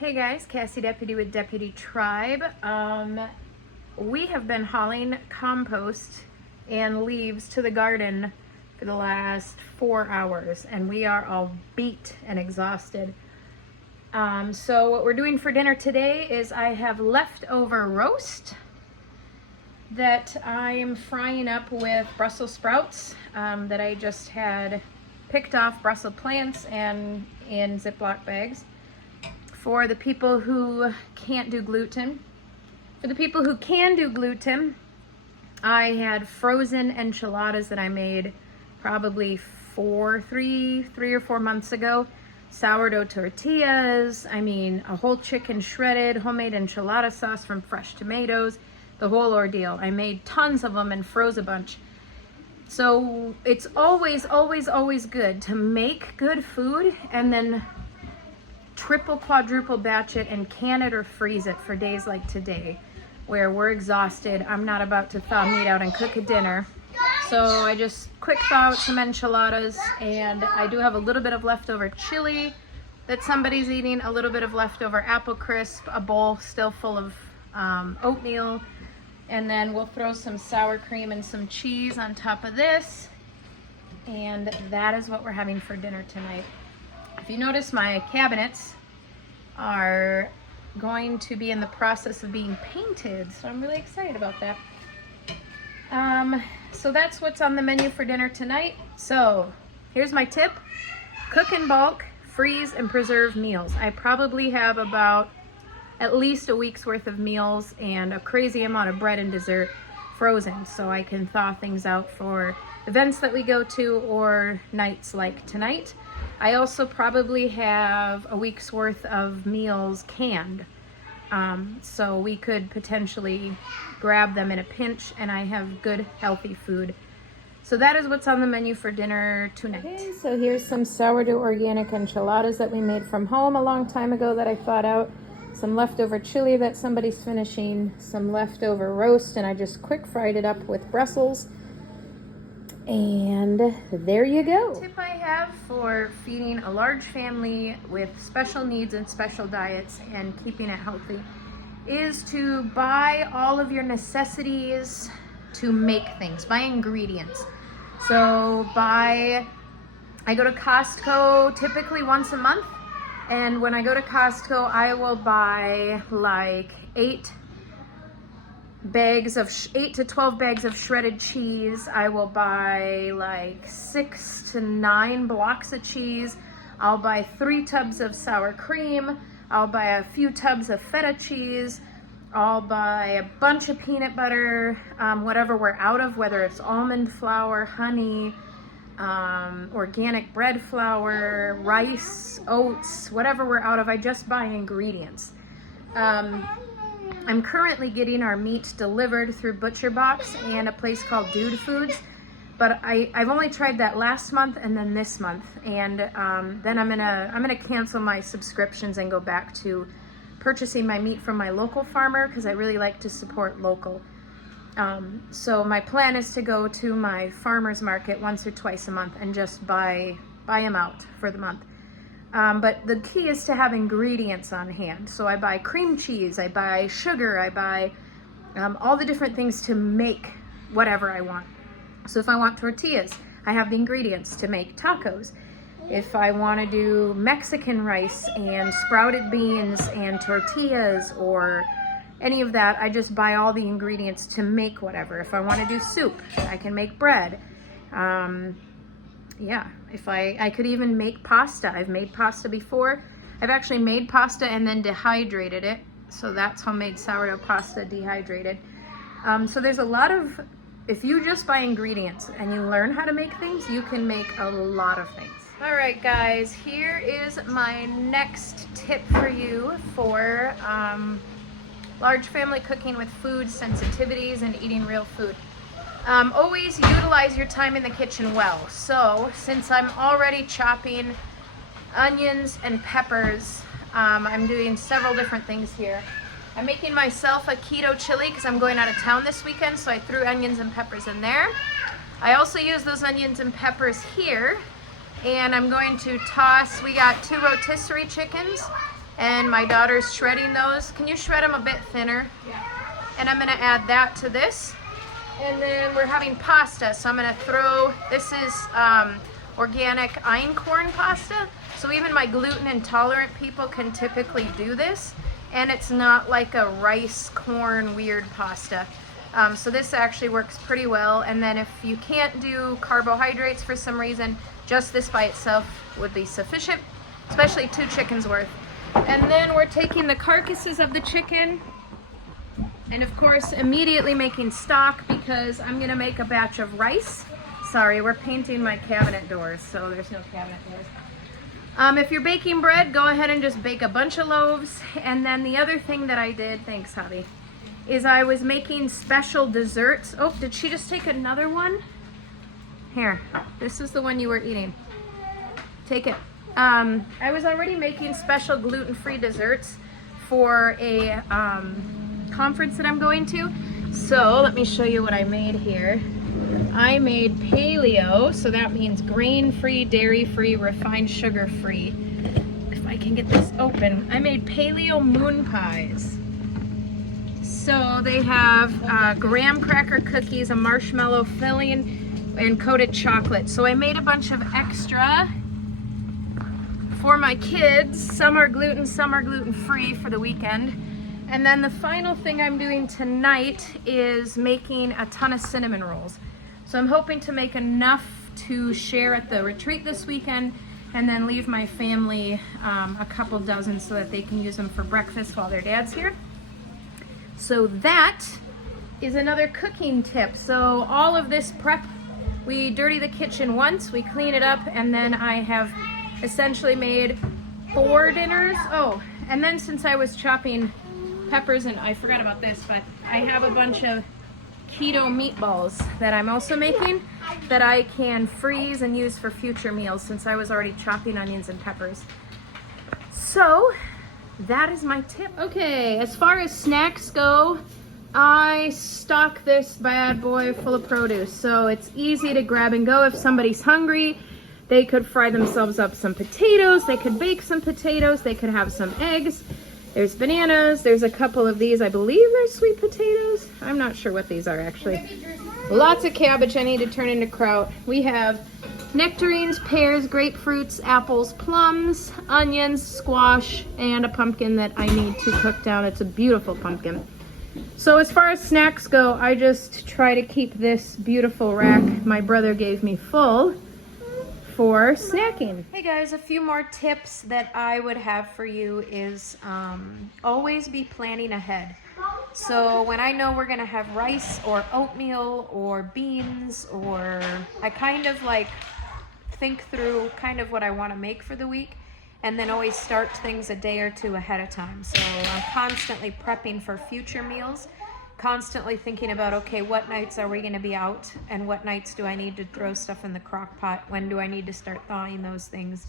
Hey guys, Cassie Deputy with Deputy Tribe. We have been hauling compost and leaves to the garden for the last 4 hours and we are all beat and exhausted. So what we're doing for dinner today is I have leftover roast that I'm frying up with Brussels sprouts that I just had picked off Brussels plants and in Ziploc bags. For the people who can't do gluten. For the people who can do gluten, I had frozen enchiladas that I made probably three or 4 months ago. Sourdough tortillas, a whole chicken shredded, homemade enchilada sauce from fresh tomatoes, the whole ordeal. I made tons of them and froze a bunch. So it's always good to make good food and then triple, quadruple batch it and can it or freeze it for days like today where we're exhausted. I'm not about to thaw meat out and cook a dinner. So I just quick thaw out some enchiladas, and I do have a little bit of leftover chili that somebody's eating, a little bit of leftover apple crisp, a bowl still full of oatmeal, and then we'll throw some sour cream and some cheese on top of this, and that is what we're having for dinner tonight. If you notice, my cabinets are going to be in the process of being painted, so I'm really excited about that. So that's what's on the menu for dinner tonight. So here's my tip: cook in bulk, freeze and preserve meals. I probably have about at least a week's worth of meals and a crazy amount of bread and dessert frozen, so I can thaw things out for events that we go to or nights like tonight. I also probably have a week's worth of meals canned, so we could potentially grab them in a pinch, and I have good healthy food. So that is what's on the menu for dinner tonight. Okay, so here's some sourdough organic enchiladas that we made from home a long time ago that I thawed out, some leftover chili that somebody's finishing, some leftover roast, and I just quick fried it up with Brussels. And there you go. The tip I have for feeding a large family with special needs and special diets and keeping it healthy is to buy all of your necessities to make things, buy ingredients. So I go to Costco typically once a month, and when I go to Costco, I will buy like 8 to 12 bags of shredded cheese. I will buy like 6 to 9 blocks of cheese. I'll buy 3 tubs of sour cream. I'll buy a few tubs of feta cheese. I'll buy a bunch of peanut butter, whatever we're out of, whether it's almond flour, honey, organic bread flour, rice, oats, whatever we're out of. I just buy ingredients. I'm currently getting our meat delivered through Butcher Box and a place called Dude Foods, but I've only tried that last month and then this month, and then I'm gonna cancel my subscriptions and go back to purchasing my meat from my local farmer because I really like to support local. So my plan is to go to my farmer's market once or twice a month and just buy them out for the month. But the key is to have ingredients on hand. So I buy cream cheese, I buy sugar, I buy all the different things to make whatever I want. So if I want tortillas, I have the ingredients to make tacos. If I want to do Mexican rice and sprouted beans and tortillas or any of that, I just buy all the ingredients to make whatever. If I want to do soup, I can make bread. Yeah, if I could even make pasta. I've made pasta before. I've actually made pasta and then dehydrated it. So that's homemade sourdough pasta dehydrated. So there's a lot of, if you just buy ingredients and you learn how to make things, you can make a lot of things. All right, guys, here is my next tip for you for large family cooking with food sensitivities and eating real food. Always utilize your time in the kitchen well. So since I'm already chopping onions and peppers, I'm doing several different things here. I'm making myself a keto chili because I'm going out of town this weekend, so I threw onions and peppers in there. I also use those onions and peppers here, and I'm going to toss, we got 2 rotisserie chickens, And my daughter's shredding those. Can you shred them a bit thinner? Yeah. And I'm gonna add that to this. And then we're having pasta, so I'm gonna throw, this is organic einkorn pasta. So even my gluten intolerant people can typically do this. And it's not like a rice, corn, weird pasta. So this actually works pretty well. And then if you can't do carbohydrates for some reason, just this by itself would be sufficient, especially 2 chickens worth. And then we're taking the carcasses of the chicken and of course immediately making stock because I'm gonna make a batch of rice. Sorry, we're painting my cabinet doors, so there's no cabinet doors. If you're baking bread, go ahead and just bake a bunch of loaves. And then the other thing that I did, thanks Javi, is I was making special desserts. Oh, did she just take another one? Here, this is the one you were eating. Take it. I was already making special gluten-free desserts for a conference that I'm going to. So let me show you what I made here. I made paleo, so that means grain-free, dairy-free, refined sugar-free. If I can get this open. I made paleo moon pies. So they have graham cracker cookies, a marshmallow filling, and coated chocolate. So I made a bunch of extra for my kids. Some are gluten, some are gluten-free for the weekend. And then the final thing I'm doing tonight is making a ton of cinnamon rolls. So I'm hoping to make enough to share at the retreat this weekend and then leave my family a couple dozen so that they can use them for breakfast while their dad's here. So that is another cooking tip. So all of this prep, we dirty the kitchen once, we clean it up, and then I have essentially made 4 dinners. Oh, and then since I was chopping peppers, and I forgot about this, but I have a bunch of keto meatballs that I'm also making that I can freeze and use for future meals since I was already chopping onions and peppers. So that is my tip. Okay, as far as snacks go, I stock this bad boy full of produce. So it's easy to grab and go if somebody's hungry. They could fry themselves up some potatoes, they could bake some potatoes, they could have some eggs. There's bananas, there's a couple of these, I believe they're sweet potatoes. I'm not sure what these are actually. Lots of cabbage I need to turn into kraut. We have nectarines, pears, grapefruits, apples, plums, onions, squash, and a pumpkin that I need to cook down. It's a beautiful pumpkin. So as far as snacks go, I just try to keep this beautiful rack my brother gave me full for snacking. Hey guys, a few more tips that I would have for you is always be planning ahead. So when I know we're gonna have rice or oatmeal or beans, or I kind of like think through kind of what I want to make for the week and then always start things a day or 2 ahead of time. So I'm constantly prepping for future meals, constantly thinking about, okay, what nights are we going to be out and what nights do I need to throw stuff in the crock pot? When do I need to start thawing those things?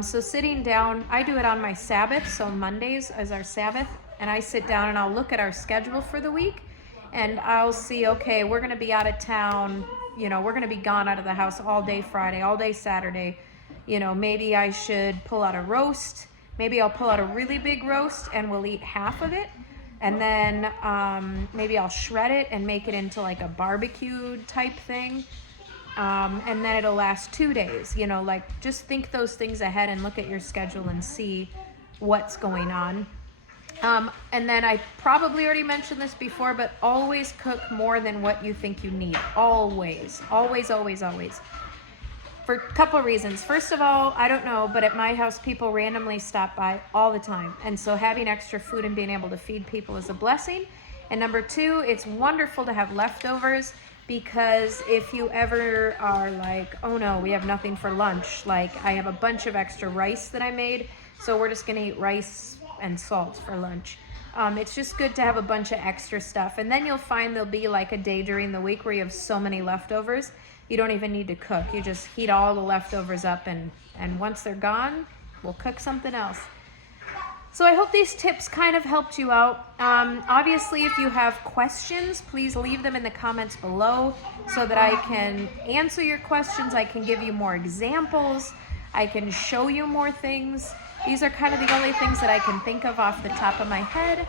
So sitting down, I do it on my Sabbath, so Mondays is our Sabbath, and I sit down and I'll look at our schedule for the week and I'll see, okay, we're going to be out of town, you know, we're going to be gone out of the house all day Friday, all day Saturday. You know, maybe I should pull out a roast. Maybe I'll pull out a really big roast and we'll eat half of it. And then maybe I'll shred it and make it into like a barbecue type thing. And then it'll last 2 days. You know, like just think those things ahead and look at your schedule and see what's going on. And then I probably already mentioned this before, but always cook more than what you think you need. Always, always, always, always. For a couple of reasons. First of all, I don't know, but at my house, people randomly stop by all the time. And so having extra food and being able to feed people is a blessing. And number 2, it's wonderful to have leftovers, because if you ever are like, oh no, we have nothing for lunch, like I have a bunch of extra rice that I made, so we're just gonna eat rice and salt for lunch. It's just good to have a bunch of extra stuff. And then you'll find there'll be like a day during the week where you have so many leftovers, you don't even need to cook. You just heat all the leftovers up, and once they're gone, we'll cook something else. So I hope these tips kind of helped you out. Obviously, if you have questions, please leave them in the comments below so that I can answer your questions. I can give you more examples. I can show you more things. these are kind of the only things that I can think of off the top of my head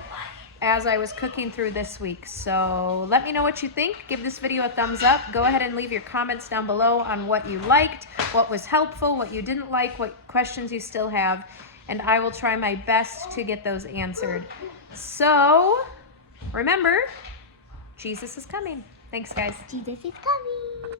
as I was cooking through this week. So let me know what you think. Give this video a thumbs up. Go ahead and leave your comments down below on what you liked, what was helpful, what you didn't like, what questions you still have, and I will try my best to get those answered. So remember, Jesus is coming. Thanks, guys. Jesus is coming.